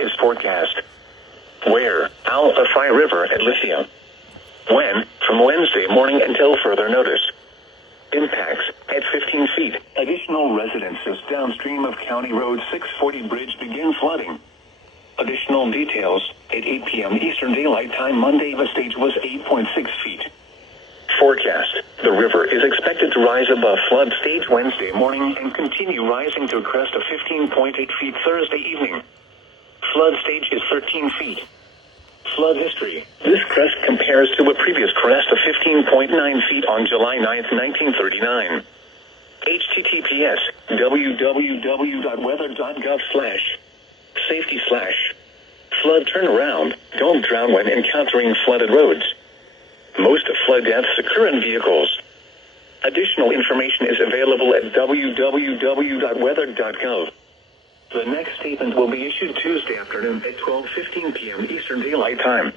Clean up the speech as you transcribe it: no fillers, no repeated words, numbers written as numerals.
is forecast. Where? Alpha River at Lithium. When? From Wednesday morning until further notice. Impacts at 15 feet. Additional residences downstream of County Road 640 bridge begin flooding. Additional details at 8 p.m. Eastern Daylight Time Monday. The stage was 8.6 feet. Forecast. The river is expected to rise above flood stage Wednesday morning and continue rising to a crest of 15.8 feet Thursday evening. Flood stage is 13 feet. Flood history. This crest compares to a previous crest of 15.9 feet on July 9, 1939. https www.weather.gov/safety/flood turnaround. Don't drown when encountering flooded roads. Most flood deaths occur in vehicles. Additional information is available at www.weather.gov. The next statement will be issued Tuesday afternoon at 12:15 p.m. Eastern Daylight Time.